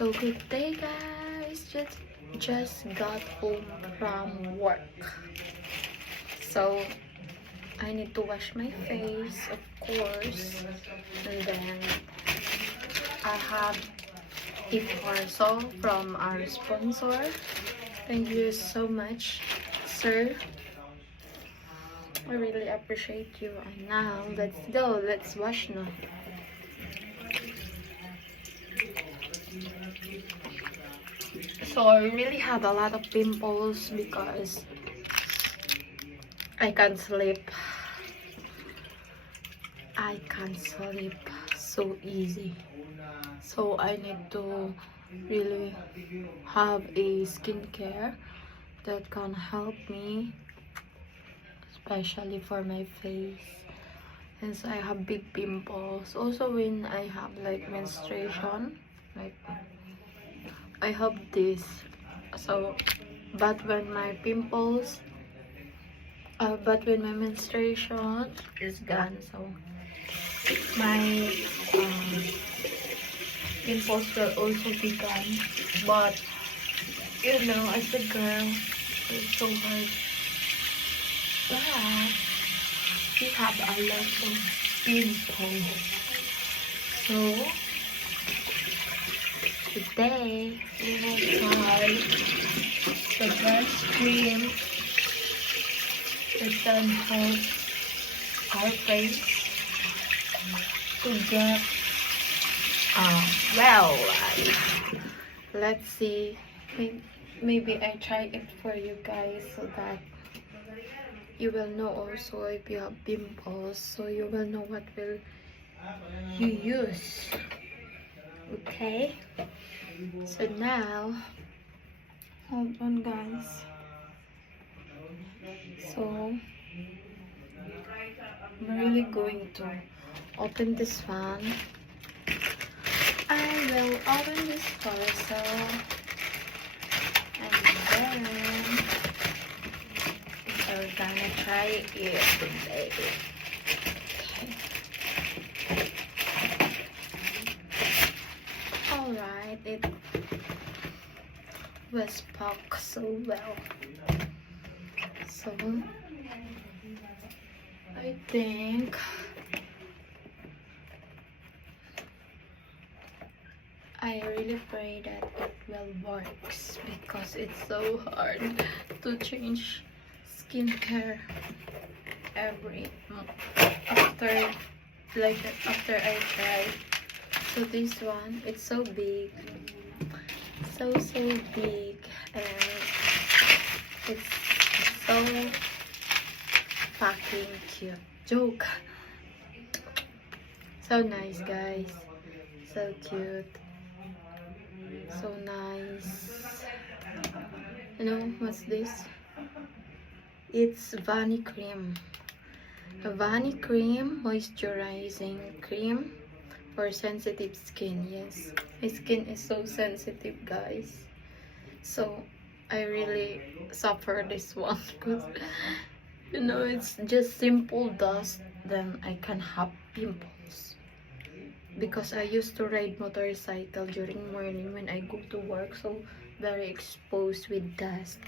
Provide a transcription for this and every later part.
So good day guys, just got home from work. So I need to wash my face, of course, and then I have a parcel from our sponsor. Thank you so much, sir. I really appreciate you. And now let's go, let's wash now. So I really have a lot of pimples because I can't sleep. I can't sleep so easy. So I need to really have a skincare that can help me, especially for my face. Since I have big pimples. Also when I have like menstruation, like I have this. So but when my pimples but when my menstruation is gone, so my pimples will also be gone. But you know, as a girl, it's so hard. But we have a lot of pimples. So today we will try the best cream that can help our face to get well. Let's see. Maybe I try it for you guys so that you will know also if you have pimples, so you will know what will you use. Okay, so now hold on guys. So I'm really going to open this one. I will open this parcel and then we're gonna try it today. Okay. Alright, it was packed so well. So I think I really pray that it will works because it's so hard to change skincare every month after I try. So this one, it's so big, so big, and it's so fucking cute. Joke. So nice guys, so cute, so nice. You know what's this? It's Vanicream. A Vanicream moisturizing cream for sensitive skin. Yes, my skin is so sensitive guys, so I really suffer this one because you know it's just simple dust, then I can have pimples because I used to ride motorcycle during morning when I go to work, so very exposed with dust.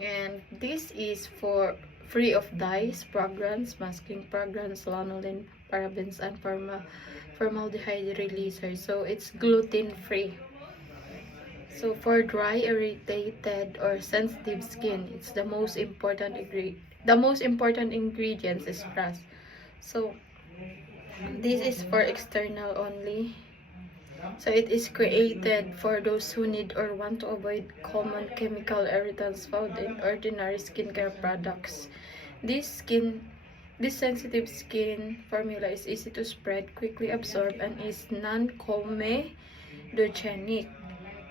And this is for free of dyes, fragrance, masking fragrance, lanolin, parabens, and formaldehyde releaser. So it's gluten free. So for dry, irritated, or sensitive skin, it's the most important ingredients is trust. So this is for external only. So it is created for those who need or want to avoid common chemical irritants found in ordinary skincare products. This sensitive skin formula is easy to spread, quickly absorb, and is non-comedogenic.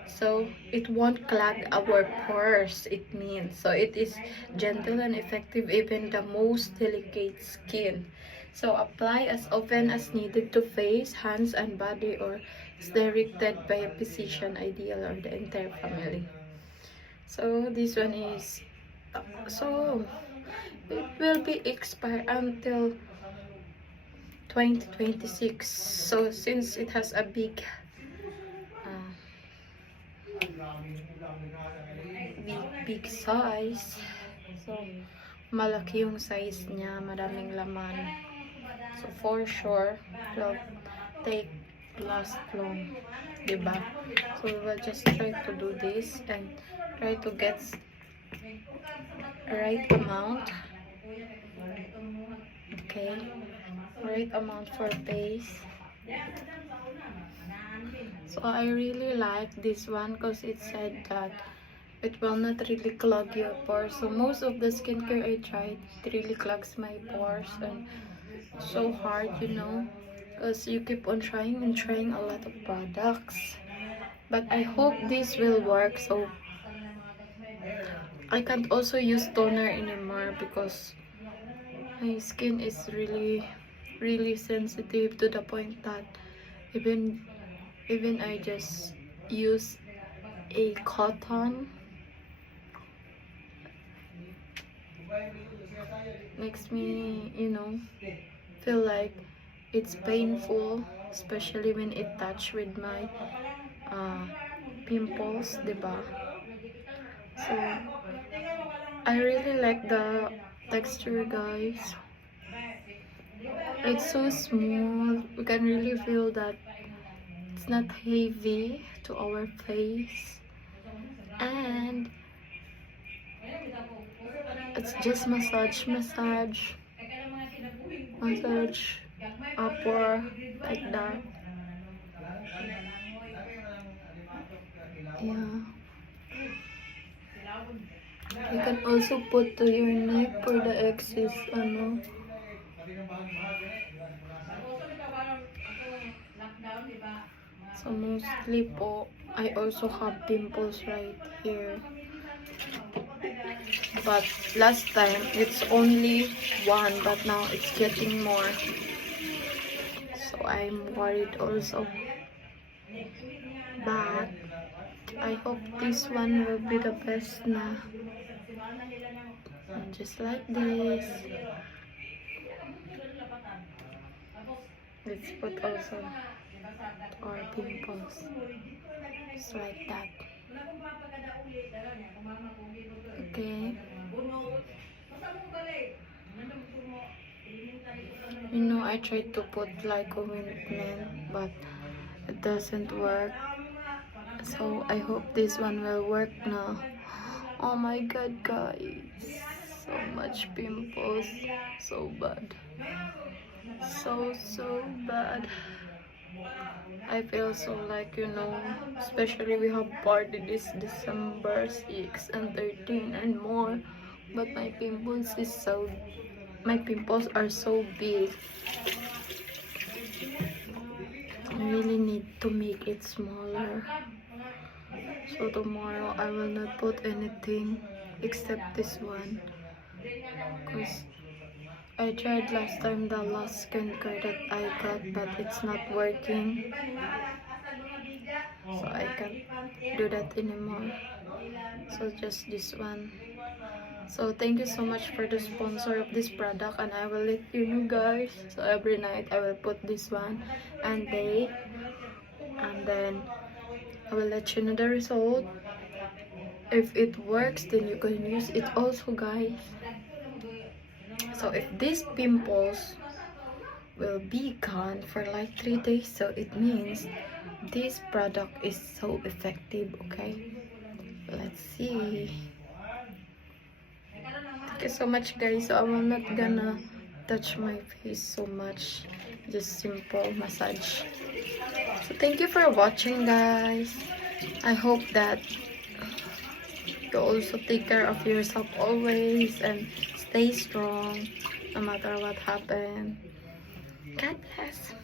So it won't clog our pores, it means. So it is gentle and effective even the most delicate skin. So apply as often as needed to face, hands, and body, or is directed by a physician, ideal, or the entire family. So this one is so it will be expired until 2026. So since it has a big big size. So, malaki yung size niya, maraming laman. So, for sure, will take last long, diba? So, we will just try to do this and try to get right amount. Okay, right amount for paste. So I really like this one because it said that it will not really clog your pores. So most of the skincare I tried, it really clogs my pores, and so hard, you know, because you keep on trying and trying a lot of products. But I hope this will work. So I can't also use toner anymore because my skin is really sensitive to the point that even I just use a cotton makes me, you know, feel like it's painful, especially when it touch with my pimples, diba? So I really like the texture, guys. It's so smooth. We can really feel that it's not heavy to our face, and it's just massage upper, like that. Yeah, you can also put to your neck for the excess ano. So mostly po, I also have pimples right here. But last time, it's only one, but now it's getting more. So I'm worried also. But I hope this one will be the best na. And just like this. Let's put also our pimples. Just like that. Okay. You know, I tried to put like ointment, but it doesn't work. So I hope this one will work now. Oh my god, guys. So much pimples. So bad. So bad. I feel so like, you know, especially we have party this December 6 and 13 and more. But my pimples are so big. I really need to make it smaller. So tomorrow I will not put anything except this one. Because I tried last time the last skincare that I got, but it's not working. So I can't do that anymore. So just this one. So thank you so much for the sponsor of this product, and I will let you know, guys. So every night I will put this one and day, and then I will let you know the result. If it works, then you can use it also, guys. So if these pimples will be gone for like 3 days, so it means this product is so effective. Okay, let's see. Thank you so much, guys. So I will not gonna touch my face so much, just simple massage. So thank you for watching, guys. I hope that you also take care of yourself always and stay strong no matter what happens. God bless.